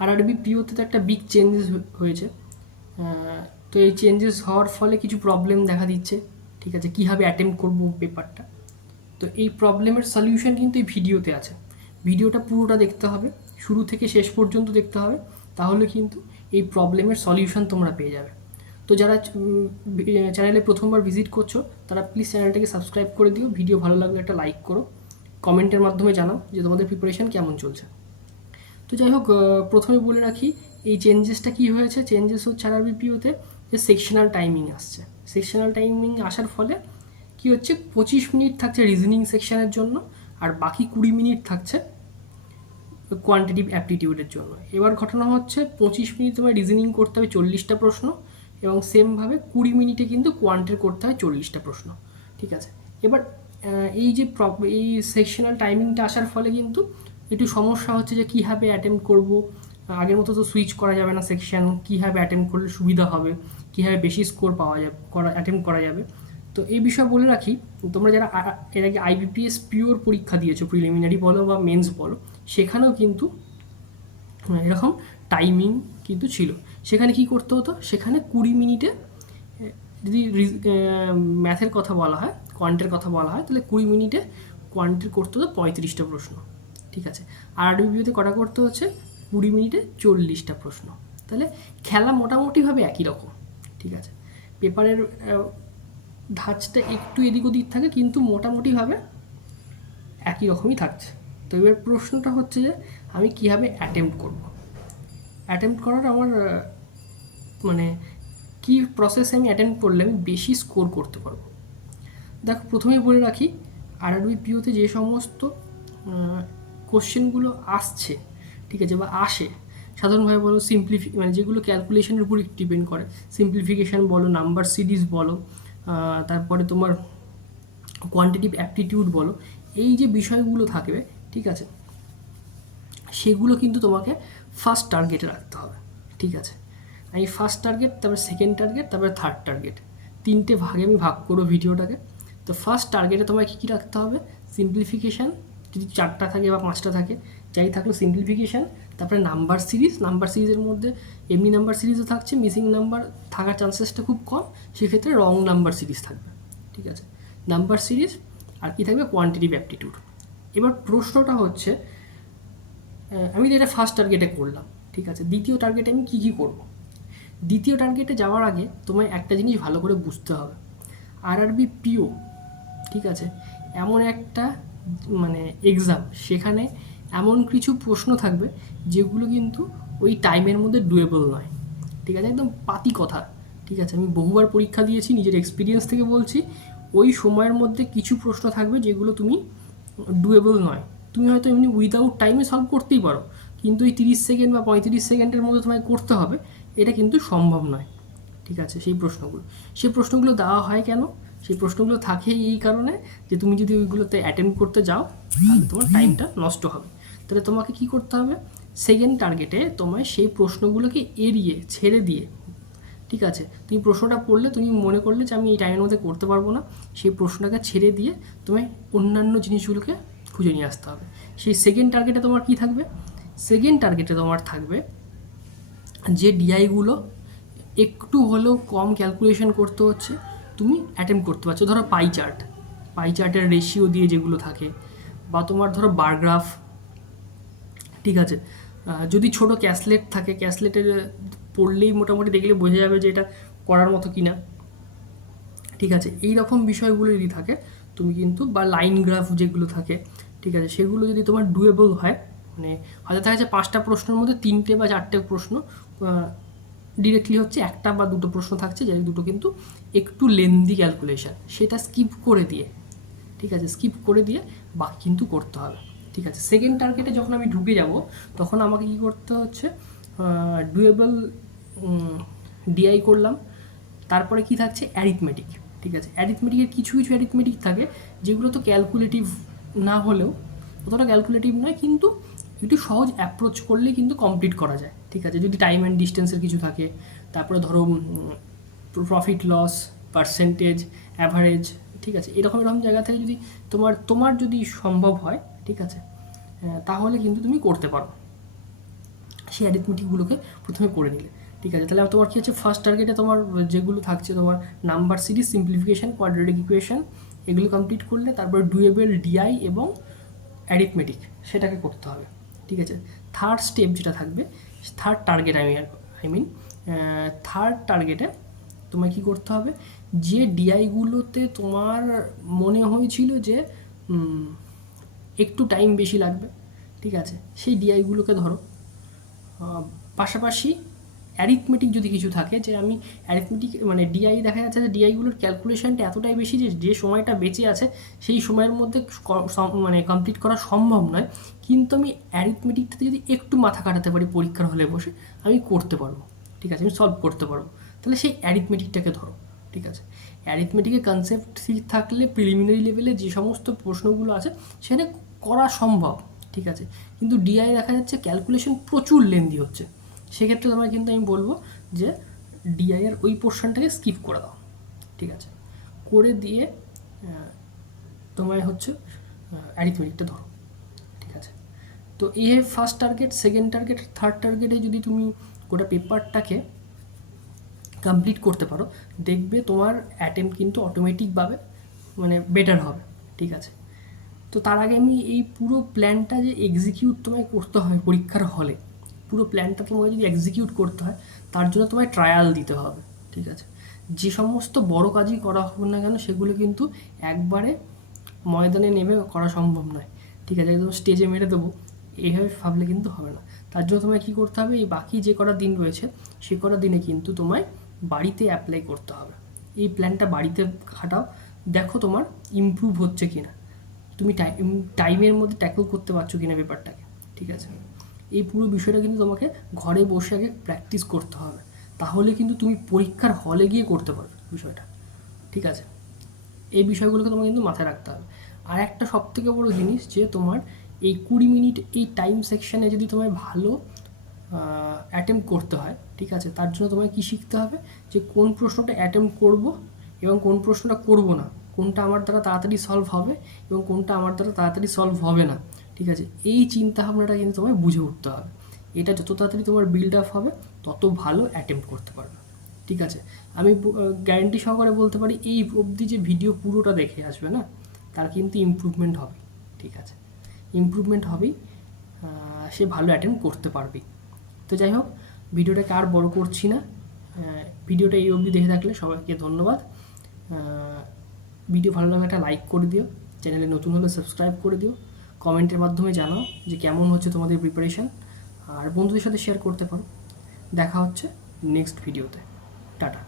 আর আরবি পিওতে তো একটা বিগ চেঞ্জেস হয়েছে। তো এই চেঞ্জেস হওয়ার ফলে কিছু প্রবলেম দেখা দিচ্ছে। ঠিক আছে, কীভাবে অ্যাটেম্প করব পেপারটা তো এই প্রবলেমের সলিউশন কিন্তু এই ভিডিওতে আছে। ভিডিওটা পুরোটা দেখতে হবে, শুরু থেকে শেষ পর্যন্ত দেখতে হবে, তাহলে কিন্তু এই প্রবলেমের সলিউশন তোমরা পেয়ে যাবে। তো যারা চ্যানেলে প্রথমবার ভিজিট করছ, তারা প্লিজ চ্যানেলটাকে সাবস্ক্রাইব করে দিও। ভিডিও ভালো লাগলে একটা লাইক করো। কমেন্টের মাধ্যমে জানাও যে তোমাদের প্রিপারেশন কেমন চলছে। তো যাই হোক প্রথমে বলে রাখি, এই চেঞ্জেসটা কি হয়েছে? চেঞ্জেস হচ্ছে আর বিপিওতে যে সেকশনাল টাইমিং আসছে। সেকশনাল টাইমিং আসার ফলে কি হচ্ছে? পঁচিশ মিনিট থাকছে রিজনিং সেকশনের জন্য আর বাকি কুড়ি মিনিট থাকছে কোয়ান্টিটিভ অ্যাপটিটিউডের জন্য। এবার ঘটনা হচ্ছে, পঁচিশ মিনিট তোমার রিজনিং করতে হবে চল্লিশটা প্রশ্ন এবং সেমভাবে কুড়ি মিনিটে কিন্তু কোয়ান্টের করতে হয় চল্লিশটা প্রশ্ন। ঠিক আছে? এবার এই যে এই সেকশনাল টাইমিংটা আসার ফলে কিন্তু একটু সমস্যা হচ্ছে যে কীভাবে অ্যাটেম্প করব? আগের মতো তো সুইচ করা যাবে না সেকশন কীভাবে অ্যাটেম্প করলে সুবিধা হবে? কীভাবে বেশি স্কোর পাওয়া যাবে, করা অ্যাটেম্প করা যাবে? তো এই বিষয়ে বলে রাখি, তোমরা যারা এর আগে আইবিপিএস পিওর পরীক্ষা দিয়েছ প্রিলিমিনারি বলো বা মেন্স বলো, সেখানেও কিন্তু এরকম টাইমিং কিন্তু ছিল। সেখানে কি করতে হতো? সেখানে কুড়ি মিনিটে যদি ম্যাথের কথা বলা হয় কোয়ান্টের কথা বলা হয়, তাহলে কুড়ি মিনিটে কোয়ান্টের করতে হতো পঁয়ত্রিশটা প্রশ্ন। ঠিক আছে। আর আরবিবিতে কটা করতে হচ্ছে? কুড়ি মিনিটে চল্লিশটা প্রশ্ন। তাহলে খেলা মোটামুটিভাবে একই রকম, ঠিক আছে? পেপারের ধাঁচটা একটু এদিক ওদিক থাকে, কিন্তু মোটামুটিভাবে একই রকমই থাকছে। তো এবার প্রশ্নটা হচ্ছে যে, আমি কীভাবে অ্যাটেম্প্ট করব? অ্যাটেম্প্ট করার আমার মানে কী প্রসেসে আমি অ্যাটেম্প করলে আমি বেশি স্কোর করতে পারব? দেখো, প্রথমেই বলে রাখি আরআরবি পিওতে যে সমস্ত কোশ্চেনগুলো আসছে, ঠিক আছে, বা আসে, সাধারণভাবে বলো সিম্পলিফি মানে যেগুলো ক্যালকুলেশনের উপর ডিপেন্ড করে সিম্পলিফিকেশান বলো নাম্বার সিরিজ বলো তারপরে তোমার কোয়ান্টিটিভ অ্যাপটিটিউড বলো, এই যে বিষয়গুলো থাকবে, ঠিক আছে, সেগুলো কিন্তু তোমাকে ফার্স্ট টার্গেটে রাখতে হবে, ঠিক আছে, আমি ফার্স্ট টার্গেট তারপরে সেকেন্ড টার্গেট তারপরে থার্ড টার্গেট তিনটে ভাগে আমি ভাগ করব ভিডিওটাকে তো ফার্স্ট টার্গেটে তোমায় কী কী রাখতে হবে সিম্পলিফিকেশান যদি চারটা থাকে বা পাঁচটা থাকে, যাই থাকল সিম্পলিফিকেশান তারপরে নাম্বার সিরিজ নাম্বার সিরিজের মধ্যে এমনি নাম্বার সিরিজও থাকছে মিসিং নাম্বার থাকার চান্সেসটা খুব কম, সেক্ষেত্রে রং নাম্বার সিরিজ থাকবে, ঠিক আছে? নাম্বার সিরিজ আর কি থাকবে? কোয়ান্টিটিভ অ্যাপটিটিউড এবার প্রশ্নটা হচ্ছে আমি তো এটা ফার্স্ট টার্গেটে করলাম, ঠিক আছে? দ্বিতীয় টার্গেটে আমি কী কী করব? দ্বিতীয় টার্গেটে যাওয়ার আগে তোমায় একটা জিনিস ভালো করে বুঝতে হবে। আর আর বি পিও ঠিক আছে? এমন একটা মানে এক্সাম সেখানে এমন কিছু প্রশ্ন থাকবে যেগুলো কিন্তু ওই টাইমের মধ্যে ডুয়েবল নয়। ঠিক আছে? একদম পাতি কথা। ঠিক আছে? আমি বহুবার পরীক্ষা দিয়েছি, নিজের এক্সপিরিয়েন্স থেকে বলছি। ওই সময়ের মধ্যে কিছু প্রশ্ন থাকবে যেগুলো তুমি ডুয়েবল নয়। তুমি হয়তো এমনি উইদাউট টাইমে সলভ করতেই পারো। কিন্তু এই তিরিশ সেকেন্ড বা পঁয়ত্রিশ সেকেন্ডের মধ্যে তোমায় করতে হবে। এটা কিন্তু সম্ভব নয়। ঠিক আছে? সেই প্রশ্নগুলো। সেই প্রশ্নগুলো দেওয়া হয় কেন? সেই প্রশ্নগুলো থাকে এই কারণে যে তুমি যদি ওইগুলোতে অ্যাটেম্প করতে যাও, তাহলে তোমার টাইমটা নষ্ট হবে। তাহলে তোমাকে কি করতে হবে? সেকেন্ড টার্গেটে তোমায় সেই প্রশ্নগুলোকে এড়িয়ে, ছেড়ে দিয়ে, ঠিক আছে? তুমি প্রশ্নটা পড়লে তুমি মনে করলে যে আমি এই টাইমের মধ্যে করতে পারব না। সেই প্রশ্নটাকে ছেড়ে দিয়ে তোমায় অন্যান্য জিনিসগুলোকে খুঁজে নিয়ে আসতে হবে। সেই সেকেন্ড টার্গেটে তোমার কি থাকবে? সেকেন্ড টার্গেটে তোমার থাকবে যে ডিআইগুলো একটু হলেও কম ক্যালকুলেশন করতে হচ্ছে। তুমি অ্যাটেম্প করতে পারছ। ধরো পাই চার্ট পাই চার্টের রেশিও দিয়ে যেগুলো থাকে, বা তোমার ধরো বারগ্রাফ ঠিক আছে? যদি ছোট ক্যাসলেট থাকে ক্যাসলেটের পড়লেই মোটামুটি দেখলে বোঝা যাবে যে এটা করার মতো কিনা। ঠিক আছে? এই রকম বিষয়গুলো যদি থাকে, তুমি কিন্তু, বা লাইন গ্রাফ যেগুলো থাকে, ঠিক আছে? সেগুলো যদি তোমার ডুয়েবল হয় মানে হয়তো দেখা যাচ্ছে পাঁচটা প্রশ্নের মধ্যে তিনটে বা চারটে প্রশ্ন ডিরেক্টলি হচ্ছে একটা বা দুটো প্রশ্ন থাকছে যে দুটো কিন্তু একটু লেন্দি ক্যালকুলেশান সেটা স্কিপ করে দিয়ে, ঠিক আছে? স্কিপ করে দিয়ে বাকি কিন্তু করতে হবে, ঠিক আছে? সেকেন্ড টার্গেটে যখন আমি ঢুকে যাব, তখন আমাকে কি করতে হচ্ছে? ডুয়েবল ডিআই করলাম। তারপরে কি থাকছে? অ্যারিথমেটিক ঠিক আছে? অ্যারিথমেটিকের কিছু কিছু অ্যারিথমেটিক থাকে, যেগুলো তো ক্যালকুলেটিভ না হলেও, অতটা ক্যালকুলেটিভ নয়, কিন্তু একটু সহজ অ্যাপ্রোচ করলেই কিন্তু কমপ্লিট করা যায়। ঠিক আছে? যদি টাইম অ্যান্ড ডিস্টেন্সের কিছু থাকে, তারপরে ধরো প্রফিট লস পার্সেন্টেজ অ্যাভারেজ ঠিক আছে? এরকম এরকম জায়গা থেকে যদি তোমার তোমার যদি সম্ভব হয়, ঠিক আছে? তাহলে কিন্তু তুমি করতে পারো। সেই অ্যারিথমেটিকগুলোকে প্রথমে করে নিলে। ঠিক আছে? তাহলে তোমার কী হচ্ছে? ফার্স্ট টার্গেটে তোমার যেগুলো থাকছে, তোমার number series simplification quadratic equation এগুলো কমপ্লিট করলে তারপর ডুয়েবল ডিআই এবং অ্যারিথমেটিক সেটাকে করতে হবে। ঠিক আছে? থার্ড স্টেপ যেটা থাকবে থার্ড টার্গেট আমি আই মিন থার্ড টার্গেটে তোমায় কী করতে হবে? যে ডিআইগুলোতে তোমার মনে হয়েছিল যে একটু টাইম বেশি লাগবে, ঠিক আছে? সেই ডিআইগুলোকে ধরো। পাশাপাশি অ্যারিথমেটিক যদি কিছু থাকে, যে আমি অ্যারিথমেটিক মানে ডিআই দেখা যাচ্ছে যে ডিআইগুলোর ক্যালকুলেশনটা এতটাই বেশি যে যে সময়টা বেঁচে আছে, সেই সময়ের মধ্যে মানে কমপ্লিট করা সম্ভব নয়। কিন্তু আমি অ্যারিথমেটিকটাতে যদি একটু মাথা কাটাতে পারি পরীক্ষার হলে বসে, আমি করতে পারব। ঠিক আছে? আমি সলভ করতে পারব। তাহলে সেই অ্যারিথমেটিকটাকে ধরো। ঠিক আছে? অ্যারিথমেটিকের কনসেপ্ট ঠিক থাকলে প্রিলিমিনারি লেভেলে যে সমস্ত প্রশ্নগুলো আছে সেখানে করা সম্ভব। ঠিক আছে? কিন্তু ডিআই দেখা যাচ্ছে ক্যালকুলেশন প্রচুর লেন্দি হচ্ছে। সেক্ষেত্রে তোমার কিন্তু আমি বলব যে ডিআই এর ওই পোর্শনটাকে স্কিপ করে দাও। ঠিক আছে? করে দিয়ে তোমায় হচ্ছে অ্যারিথমেটিকটা ধরো। ঠিক আছে? তো এই first target second target third টার্গেটে যদি তুমি গোটা পেপারটাকে কমপ্লিট করতে পারো, দেখবে তোমার অ্যাটেম্প কিন্তু অটোমেটিকভাবে মানে বেটার হবে। ঠিক আছে? তো তার আগে আমি এই পুরো প্ল্যানটা যে এক্সিকিউট তোমায় করতে হয় পরীক্ষার হলে পুরো প্ল্যানটা তোমাকে যদি এক্সিকিউট করতে হয়, তার জন্য তোমায় ট্রায়াল দিতে হবে, ঠিক আছে? যে সমস্ত বড় কাজই করা হবে না কেন, সেগুলো কিন্তু একবারে ময়দানে নেমে করা সম্ভব নয়, ঠিক আছে? একদম স্টেজে মেরে দেবো, এইভাবে ভাবলে কিন্তু হবে না। তার জন্য তোমায় কী করতে হবে? এই বাকি যে কটা দিন রয়েছে, সে কটা দিনে কিন্তু তোমায় বাড়িতে অ্যাপ্লাই করতে হবে। এই প্ল্যানটা বাড়িতে খাটাও, দেখো তোমার ইমপ্রুভ হচ্ছে কি না তুমি টাইম টাইমের মধ্যে ট্যাকল করতে পারছ কিনা ব্যাপারটাকে, ঠিক আছে? এই পুরো বিষয়টা কিন্তু তোমাকে ঘরে বসে আগে প্র্যাকটিস করতে হবে। তাহলে কিন্তু তুমি পরীক্ষার হলে গিয়ে করতে পারবে বিষয়টা। ঠিক আছে? এই বিষয়গুলোকে তোমাকে কিন্তু মাথায় রাখতে হবে। আর একটা সব থেকে বড়ো জিনিস যে তোমার এই কুড়ি মিনিট এই টাইম সেকশানে যদি তোমায় ভালো অ্যাটেম্প করতে হয়, ঠিক আছে? তার জন্য তোমায় কী শিখতে হবে? যে কোন প্রশ্নটা অ্যাটেম্প করব এবং কোন প্রশ্নটা করব না, কোনটা আমার দ্বারা তাড়াতাড়ি সলভ হবে এবং কোনটা আমার দ্বারা তাড়াতাড়ি সলভ হবে না। ঠিক আছে? এই চিন্তা ভাবনাটা কিন্তু তোমায় বুঝে উঠতে হবে। এটা যত তাড়াতাড়ি তোমার বিল্ড আপ হবে, তত ভালো অ্যাটেম্প করতে পারবে। ঠিক আছে? আমি গ্যারেন্টি সহকারে বলতে পারি, এই অবধি যে ভিডিও পুরোটা দেখে আসবে না, তার কিন্তু ইমপ্রুভমেন্ট হবে। ঠিক আছে? ইমপ্রুভমেন্ট হবেই। সে ভালো অ্যাটেন্ড করতে পারবে তো যাই হোক, ভিডিওটাকে আর বড় করছি না। ভিডিওটা এই অবধি দেখে থাকলে সবাইকে ধন্যবাদ। ভিডিও ভালো লাগলে একটা লাইক করে দিও। চ্যানেলে নতুন হলে সাবস্ক্রাইব করে দিও। কমেন্টের মাধ্যমে জানাও যে কেমন হচ্ছে তোমাদের প্রিপারেশান আর বন্ধুদের সাথে শেয়ার করতে পারো। দেখা হচ্ছে নেক্সট ভিডিওতে টাটা।